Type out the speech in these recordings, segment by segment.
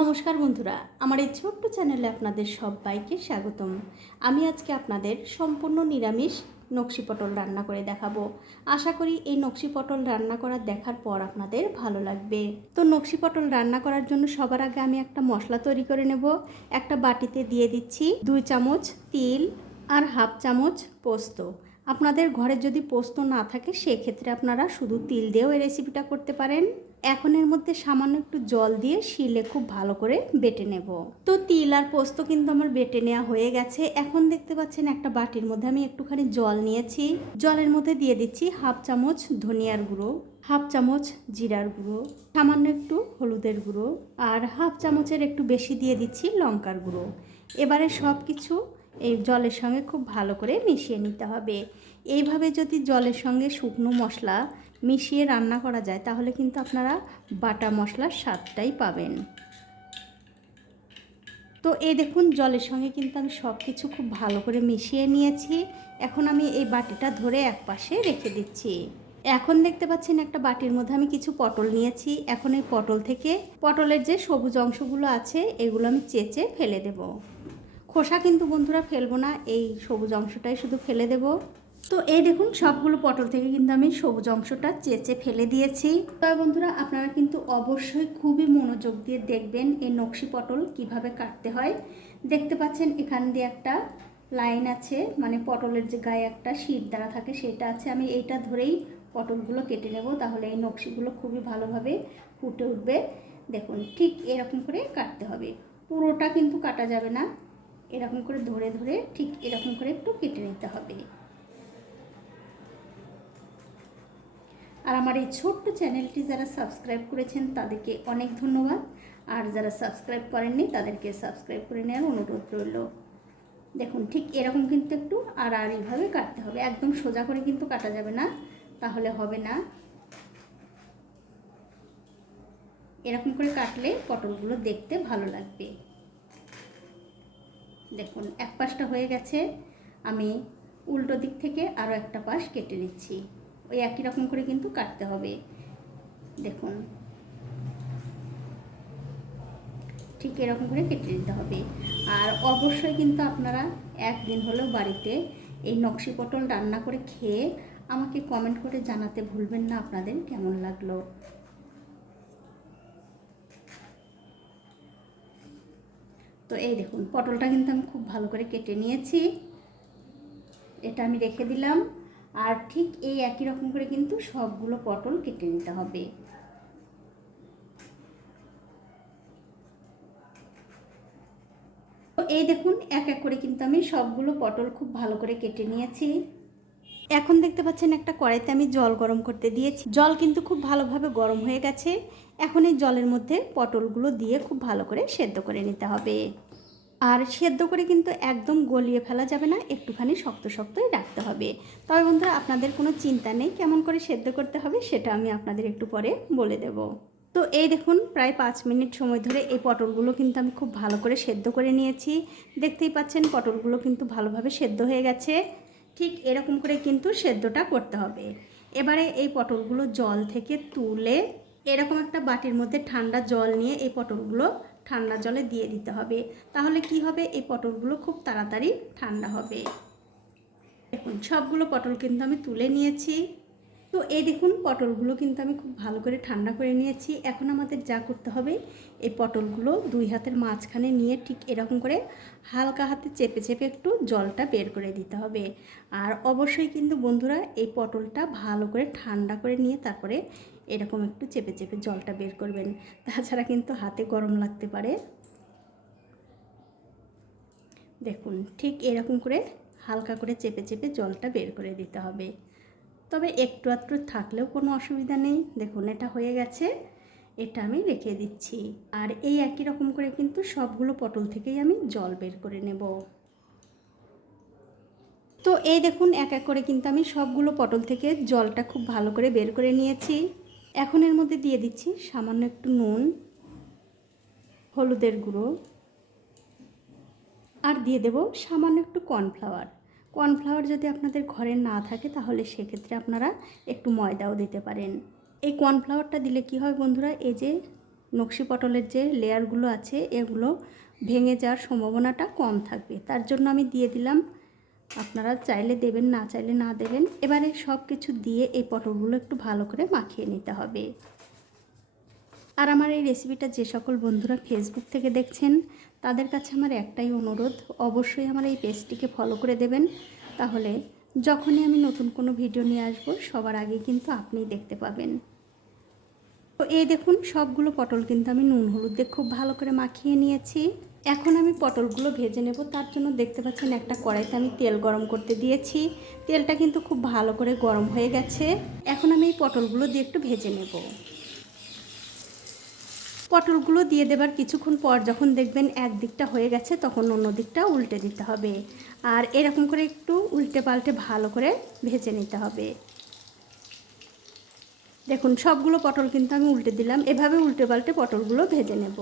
নমস্কার বন্ধুরা, আমার এই ছোট্ট চ্যানেলে আপনাদের সবাইকে স্বাগতম। আমি আজকে আপনাদের সম্পূর্ণ নিরামিষ নকশি পটল রান্না করে দেখাবো। আশা করি এই নকশি পটল রান্না করা দেখার পর আপনাদের ভালো লাগবে। তো নকশি পটল রান্না করার জন্য সবার আগে আমি একটা মশলা তৈরি করে নেব। একটা বাটিতে দিয়ে দিচ্ছি দুই চামচ তিল আর হাফ চামচ পোস্ত। আপনাদের ঘরে যদি পোস্ত না থাকে, সেক্ষেত্রে আপনারা শুধু তিল দিয়েও এই রেসিপিটা করতে পারেন। এখন এর মধ্যে সামান্য একটু জল দিয়ে শিলে খুব ভালো করে বেটে নেব। তো তিল আর পোস্ত কিন্তু আমার বেটে নেওয়া হয়ে গেছে। এখন দেখতে পাচ্ছেন একটা বাটির মধ্যে আমি একটুখানি জল নিয়েছি। জলের মধ্যে দিয়ে দিচ্ছি হাফ চামচ ধনিয়ার গুঁড়ো, হাফ চামচ জিরার গুঁড়ো, সামান্য একটু হলুদের গুঁড়ো আর হাফ চামচের একটু বেশি দিয়ে দিচ্ছি লঙ্কার গুঁড়ো। এবারে সব কিছু এই জলের সঙ্গে খুব ভালো করে মিশিয়ে নিতে হবে। এইভাবে যদি জলের সঙ্গে শুকনো মশলা মিশিয়ে রান্না করা যায়, তাহলে কিন্তু আপনারা বাটা মশলার স্বাদটাই পাবেন। তো এই দেখুন, জলের সঙ্গে কিন্তু আমি সব কিছু খুব ভালো করে মিশিয়ে নিয়েছি। এখন আমি এই বাটিটা ধরে এক পাশে রেখে দিচ্ছি। এখন দেখতে পাচ্ছেন একটা বাটির মধ্যে আমি কিছু পটল নিয়েছি। এখন এই পটল থেকে পটলের যে সবুজ অংশগুলো আছে, এগুলো আমি চেঁচে ফেলে দেব। খোসা কিন্তু বন্ধুরা ফেলব না, এই সবুজ অংশটাই শুধু ফেলে দেব। তো এই দেখুন, সবগুলো পটল থেকে কিন্তু আমি সবুজ অংশটা চেঁচে ফেলে দিয়েছি। তবে বন্ধুরা, আপনারা কিন্তু অবশ্যই খুবই মনোযোগ দিয়ে দেখবেন এই নকশি পটল কীভাবে কাটতে হয়। দেখতে পাচ্ছেন, এখান দিয়ে একটা লাইন আছে মানে পটলের যে গায়ে একটা শীত দ্বারা থাকে, সেটা আছে। আমি এইটা ধরেই পটলগুলো কেটে নেব, তাহলে এই নকশিগুলো খুবই ভালোভাবে ফুটে উঠবে। দেখুন, ঠিক এরকম করে কাটতে হবে। পুরোটা কিন্তু কাটা যাবে না। এরকম করে ধরে ধরে ঠিক এরকম করে একটু কেটে নিতে হবে। আর আমার এই ছোট্ট চ্যানেলটি যারা সাবস্ক্রাইব করেছেন তাদেরকে অনেক ধন্যবাদ। আর যারা সাবস্ক্রাইব করেননি তাদেরকে সাবস্ক্রাইব করে নেওয়ার অনুরোধ রইল। দেখুন, ঠিক এরকম কিন্তু একটু আড়াআড়িভাবে কাটতে হবে। একদম সোজা করে কিন্তু কাটা যাবে না, তাহলে হবে না। এরকম করে কাটলে পটলগুলো দেখতে ভালো লাগবে। দেখুন, এক পাশটা হয়ে গেছে। আমি উল্টো দিক থেকে আরও একটা পাশ কেটে নিচ্ছি। ওই একই রকম করে কিন্তু কাটতে হবে। দেখুন। ঠিক এরকম করে কেটে নিতে হবে। আর অবশ্যই কিন্তু আপনারা একদিন হলেও বাড়িতে এই নকশি পটল রান্না করে খেয়ে আমাকে কমেন্ট করে জানাতে ভুলবেন না আপনাদের কেমন লাগল। তো এই দেখুন, পটলটা কিন্তু আমি খুব ভালো করে কেটে নিয়েছি। এটা আমি রেখে দিলাম। আর ঠিক এই একই রকম করে কিন্তু সবগুলো পটল কেটে নিতে হবে। এই দেখুন, এক এক করে কিন্তু আমি সবগুলো পটল খুব ভালো করে কেটে নিয়েছি। এখন দেখতে পাচ্ছেন একটা কড়াইতে আমি জল গরম করতে দিয়েছি। জল কিন্তু খুব ভালোভাবে গরম হয়ে গেছে। এখন এই জলের মধ্যে পটলগুলো দিয়ে খুব ভালো করে সেদ্ধ করে নিতে হবে। আর সেদ্ধ করে কিন্তু একদম গলিয়ে ফেলা যাবে না, একটুখানি শক্ত শক্তই রাখতে হবে। তবে বন্ধুরা, আপনাদের কোনো চিন্তা নেই কেমন করে সেদ্ধ করতে হবে, সেটা আমি আপনাদের একটু পরে বলে দেব। তো এই দেখুন, প্রায় পাঁচ মিনিট সময় ধরে এই পটলগুলো কিন্তু আমি খুব ভালো করে সেদ্ধ করে নিয়েছি। দেখতেই পাচ্ছেন, পটলগুলো কিন্তু ভালোভাবে সেদ্ধ হয়ে গেছে। ঠিক এরকম করে কিন্তু সেদ্ধটা করতে হবে। এবারে এই পটলগুলো জল থেকে তুলে এরকম একটা বাটির মধ্যে ঠান্ডা জল নিয়ে এই পটলগুলো ঠান্ডা জলে দিয়ে দিতে হবে। তাহলে কি হবে? এই পটলগুলো খুব তাড়াতাড়ি ঠান্ডা হবে। দেখুন, সবগুলো পটল কিন্তু আমি তুলে নিয়েছি। তো এই দেখুন, পটলগুলো কিন্তু আমি খুব ভালো করে ঠান্ডা করে নিয়েছি। এখন আমাদের যা করতে হবে, এই পটলগুলো দুই হাতের মাঝখানে নিয়ে ঠিক এরকম করে হালকা হাতে চেপে চেপে একটু জলটা বের করে দিতে হবে। আর অবশ্যই কিন্তু বন্ধুরা, এই পটলটা ভালো করে ঠান্ডা করে নিয়ে তারপরে এরকম একটু চেপে চেপে জলটা বের করবেন। তাছাড়া কিন্তু হাতে গরম লাগতে পারে। দেখুন, ঠিক এরকম করে হালকা করে চেপে চেপে জলটা বের করে দিতে হবে। তবে একটু একটু থাকলেও কোনো অসুবিধা নেই। দেখুন, এটা হয়ে গেছে। এটা আমি রেখে দিচ্ছি। আর এই একই রকম করে কিন্তু সবগুলো পটল থেকেই আমি জল বের করে নেব। তো এই দেখুন, এক এক করে কিন্তু আমি সবগুলো পটল থেকে জলটা খুব ভালো করে বের করে নিয়েছি। এখন এর মধ্যে দিয়ে দিচ্ছি সামান্য একটু নুন, হলুদের গুঁড়ো, আর দিয়ে দেব সামান্য একটু কর্নফ্লাওয়ার। কর্নফ্লাওয়ার যদি আপনাদের ঘরে না থাকে, তাহলে সেক্ষেত্রে আপনারা একটু ময়দাও দিতে পারেন। এই কর্নফ্লাওয়ারটা দিলে কি হয় বন্ধুরা, এই যে নকশি পটলের যে লেয়ারগুলো আছে, এগুলো ভেঙে যাওয়ার সম্ভাবনাটা কম থাকবে। তার জন্য আমি দিয়ে দিলাম, আপনারা চাইলে দেবেন, না চাইলে না দেবেন। এবারে সব কিছু দিয়ে এই পটলগুলো একটু ভালো করে মাখিয়ে নিতে হবে। আর আমার এই রেসিপিটা যে সকল বন্ধুরা ফেসবুক থেকে দেখছেন তাদের কাছে আমার একটাই অনুরোধ, অবশ্যই আমার এই পেজটিকে ফলো করে দেবেন। তাহলে যখনই আমি নতুন কোনো ভিডিও নিয়ে আসব, সবার আগে কিন্তু আপনিই দেখতে পাবেন। তো এই দেখুন, সবগুলো পটল কিন্তু আমি নুন হলুদ দিয়ে খুব ভালো করে মাখিয়ে নিয়েছি। এখন আমি পটলগুলো ভেজে নেব। তার জন্য দেখতে পাচ্ছেন একটা কড়াইতে আমি তেল গরম করতে দিয়েছি। তেলটা কিন্তু খুব ভালো করে গরম হয়ে গেছে। এখন আমি এই পটলগুলো দিয়ে একটু ভেজে নেব। পটলগুলো দিয়ে দেবার কিছুক্ষণ পর যখন দেখবেন এক দিকটা হয়ে গেছে, তখন অন্য দিকটা উল্টে দিতে হবে। আর এরকম করে একটু উল্টে পাল্টে ভালো করে ভেজে নিতে হবে। দেখুন, সবগুলো পটল কিন্তু আমি উল্টে দিলাম। এভাবে উল্টে পাল্টে পটলগুলো ভেজে নেব।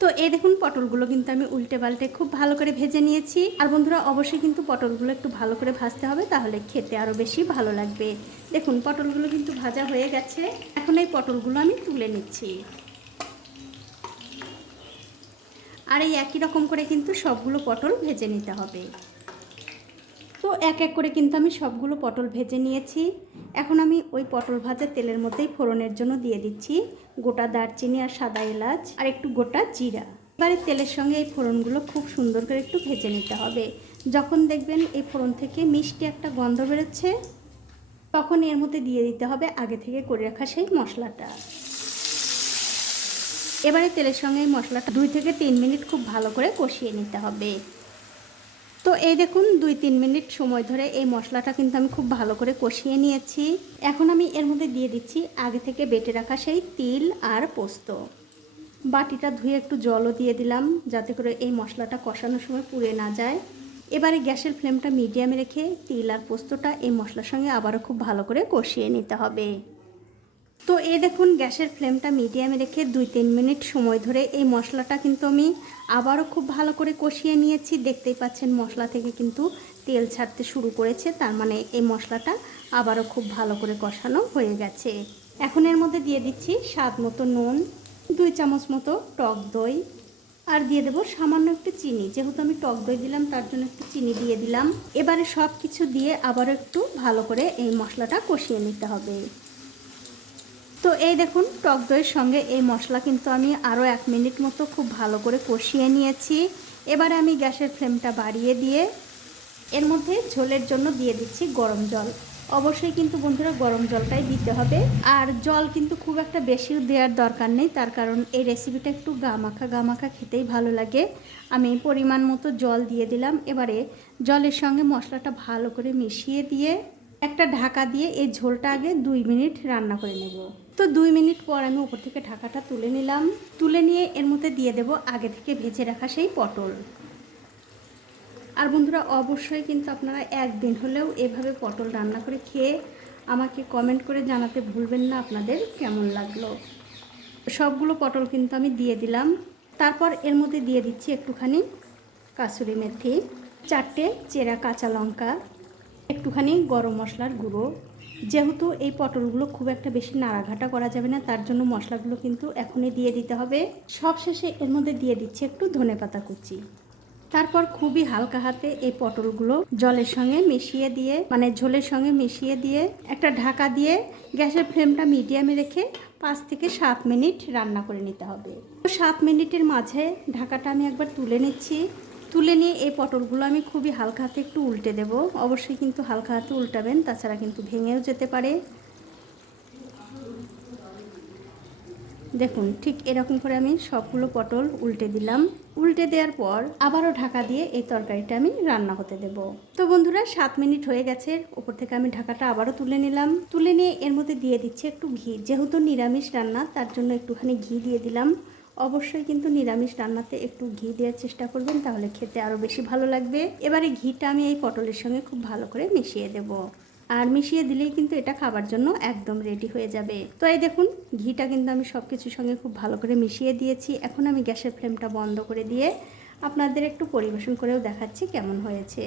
তো এই দেখুন, পটলগুলো কিন্তু আমি উল্টে পাল্টে খুব ভালো করে ভেজে নিয়েছি। আর বন্ধুরা, অবশ্যই কিন্তু পটলগুলো একটু ভালো করে ভাজতে হবে, তাহলে খেতে আরও বেশি ভালো লাগবে। দেখুন, পটলগুলো কিন্তু ভাজা হয়ে গেছে। এখন এই পটলগুলো আমি তুলে নিচ্ছি। আর এই একই রকম করে কিন্তু সবগুলো পটল ভেজে নিতে হবে। তো এক এক করে কিন্তু আমি সবগুলো পটল ভেজে নিয়েছি। এখন আমি ওই পটল ভাজা তেলের মধ্যেই ফোড়নের জন্য দিয়ে দিচ্ছি গোটা দারচিনি আর সাদা এলাচ আর একটু গোটা জিরা। এবারে তেলের সঙ্গে এই ফোড়নগুলো খুব সুন্দর করে একটু ভেজে নিতে হবে। যখন দেখবেন এই ফোড়ন থেকে মিষ্টি একটা গন্ধ বেরোচ্ছে, তখন এর মধ্যে দিয়ে দিতে হবে আগে থেকে করে রাখা সেই মশলাটা। এবারে তেলের সঙ্গে এই মশলাটা দুই থেকে তিন মিনিট খুব ভালো করে কষিয়ে নিতে হবে। তো এই দেখুন, দুই তিন মিনিট সময় ধরে এই মশলাটা কিন্তু আমি খুব ভালো করে কষিয়ে নিয়েছি। এখন আমি এর মধ্যে দিয়ে দিচ্ছি আগে থেকে বেটে রাখা সেই তিল আর পোস্ত। বাটিটা ধুয়ে একটু জলও দিয়ে দিলাম যাতে করে এই মশলাটা কষানোর সময় পুড়ে না যায়। এবারে গ্যাসের ফ্লেমটা মিডিয়ামে রেখে তিল আর পোস্তটা এই মশলার সঙ্গে আবারও খুব ভালো করে কষিয়ে নিতে হবে। তো এই দেখুন, গ্যাসের ফ্লেমটা মিডিয়ামে রেখে দুই তিন মিনিট সময় ধরে এই মশলাটা কিন্তু আমি আবারও খুব ভালো করে কষিয়ে নিয়েছি। দেখতেই পাচ্ছেন মশলা থেকে কিন্তু তেল ছাড়তে শুরু করেছে, তার মানে এই মশলাটা আবারও খুব ভালো করে কষানো হয়ে গেছে। এখন এর মধ্যে দিয়ে দিচ্ছি স্বাদ মতো নুন, দুই চামচ মতো টক দই, আর দিয়ে দেবো সামান্য একটু চিনি। যেহেতু আমি টক দই দিলাম, তার জন্য একটু চিনি দিয়ে দিলাম। এবারে সব কিছু দিয়ে আবারও একটু ভালো করে এই মশলাটা কষিয়ে নিতে হবে। তো এই দেখুন, টক দইয়ের সঙ্গে এই মশলা কিন্তু আমি আরও এক মিনিট মতো খুব ভালো করে কষিয়ে নিয়েছি। এবারে আমি গ্যাসের ফ্লেমটা বাড়িয়ে দিয়ে এর মধ্যে ঝোলের জন্য দিয়ে দিচ্ছি গরম জল। অবশ্যই কিন্তু বন্ধুরা গরম জলটাই দিতে হবে। আর জল কিন্তু খুব একটা বেশি দেওয়ার দরকার নেই, তার কারণ এই রেসিপিটা একটু গামাখা গামাখা খেতেই ভালো লাগে। আমি পরিমাণ মতো জল দিয়ে দিলাম। এবারে জলের সঙ্গে মশলাটা ভালো করে মিশিয়ে দিয়ে একটা ঢাকা দিয়ে এই ঝোলটা আগে দুই মিনিট রান্না করে নেব। তো দুই মিনিট পর আমি উপর থেকে ঢাকাটা তুলে নিলাম। তুলে নিয়ে এর মধ্যে দিয়ে দেব আগে থেকে ভেজে রাখা সেই পটল। আর বন্ধুরা, অবশ্যই কিন্তু আপনারা একদিন হলেও এভাবে পটল রান্না করে খেয়ে আমাকে কমেন্ট করে জানাতে ভুলবেন না আপনাদের কেমন লাগল। সবগুলো পটল কিন্তু আমি দিয়ে দিলাম। তারপর এর মধ্যে দিয়ে দিচ্ছি একটুখানি কাসুরি মেথি, চারটে চেরা কাঁচা লঙ্কা একটুখানি গরম মশলার গুঁড়ো। যেহেতু এই পটলগুলো খুব একটা বেশি নাড়াঘাটা করা যাবে না, তার জন্য মশলাগুলো কিন্তু এখনই দিয়ে দিতে হবে। সবশেষে এর মধ্যে দিয়ে দিচ্ছি একটু ধনে পাতা কুচি। তারপর খুবই হালকা হাতে এই পটলগুলো জলের সঙ্গে মিশিয়ে দিয়ে মানে ঝোলের সঙ্গে মিশিয়ে দিয়ে, একটা ঢাকা দিয়ে গ্যাসের ফ্লেমটা মিডিয়ামে রেখে পাঁচ থেকে সাত মিনিট রান্না করে নিতে হবে। তো সাত মিনিটের মাঝে ঢাকাটা আমি একবার তুলে নিচ্ছি। তুলে নিয়ে এই পটলগুলো আমি খুবই হালকা হাতে একটু উল্টে দেব। অবশ্যই কিন্তু হালকা হাতে উল্টাবেন, তাছাড়া কিন্তু ভেঙেও যেতে পারে। দেখুন, ঠিক এরকম করে আমি সবগুলো পটল উল্টে দিলাম। উল্টে দেওয়ার পর আবারও ঢাকা দিয়ে এই তরকারিটা আমি রান্না হতে দেব। তো বন্ধুরা, সাত মিনিট হয়ে গেছে উপর থেকে আমি ঢাকাটা আবারও তুলে নিলাম। তুলে নিয়ে এর মধ্যে দিয়ে দিচ্ছি একটু ঘি, যেহেতু নিরামিষ রান্না, তার জন্য একটুখানি ঘি দিয়ে দিলাম। অবশ্যই কিন্তু নিরামিষ রান্নাতে একটু ঘি দেওয়ার চেষ্টা করবেন, তাহলে খেতে আরও বেশি ভালো লাগবে। এবারে ঘিটা আমি এই পটলের সঙ্গে খুব ভালো করে মিশিয়ে দেব। আর মিশিয়ে দিলেই কিন্তু এটা খাবার জন্য একদম রেডি হয়ে যাবে। তো এই দেখুন, ঘিটা কিন্তু আমি সব কিছুর সঙ্গে খুব ভালো করে মিশিয়ে দিয়েছি। এখন আমি গ্যাসের ফ্লেমটা বন্ধ করে দিয়ে আপনাদের একটু পরিবেশন করেও দেখাচ্ছি কেমন হয়েছে।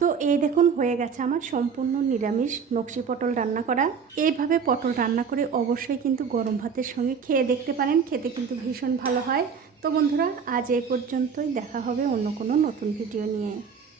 তো এই দেখুন, হয়ে গেছে আমার সম্পূর্ণ নিরামিষ নকশি পটল রান্না করা। এইভাবে পটল রান্না করে অবশ্যই কিন্তু গরম ভাতের সঙ্গে খেয়ে দেখতে পারেন, খেতে কিন্তু ভীষণ ভালো হয়। তো বন্ধুরা, আজ এ পর্যন্তই, দেখা হবে অন্য কোনো নতুন ভিডিও নিয়ে।